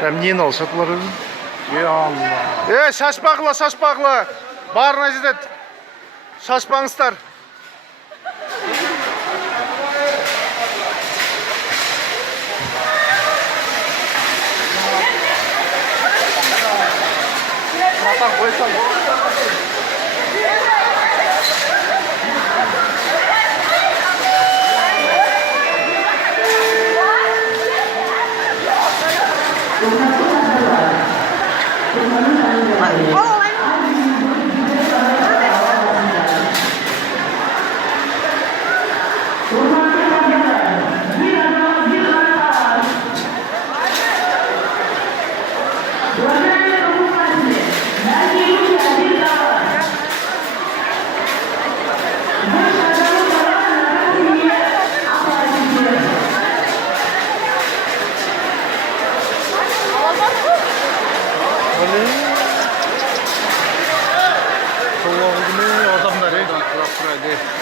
Hem neyin alışatlar özün? Ya Allah. Şaşpaqla, şaşpaqla. Barına jidet. Şaşpağınızlar. Atar koysan.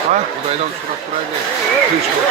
Ha? Udaydan surat duraydı. Kınç olsun.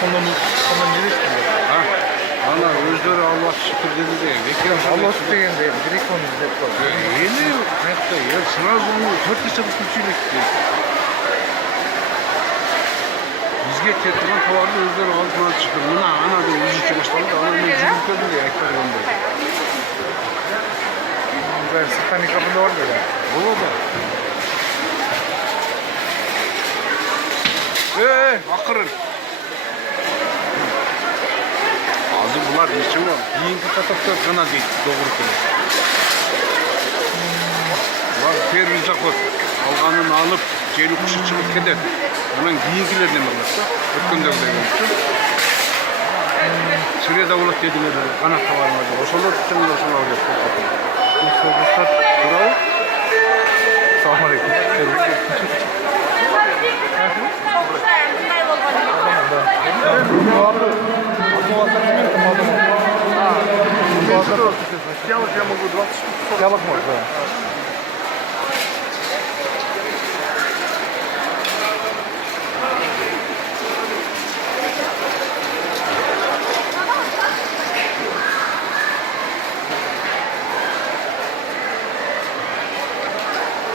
Ondan ne istiyor? Ha? Ana özleri Allah şükür dedi de. Allah tutuyor değil. Direkt onu izlet var. Yeni hatta ya sınav zonu 4 kişi bu küçülüktü. Bizge tetkilen kavardı özleri altına çıktı. Buna ana da yüzücü başladı da ana ne cümle kördü ya ekber gönderdi. Ben sıktan kapında orada ya. Bu da. Akırın. Ağzı bunlar niçin var? Yiyinki katakta kana değil, doğru kılır. Var pervize koy. Alganını alıp, ceyli kuşu çıkıp gider. Hemen giyinkiler demek olsa, ötkünde bile görmüştüm. Suriye davuluk dediler, kanat kavarmadı. O sola tutacağım da sonra olacak. Mustafa Bravo. Selamun aleyküm. Я могу 20 штук. Я могу, да.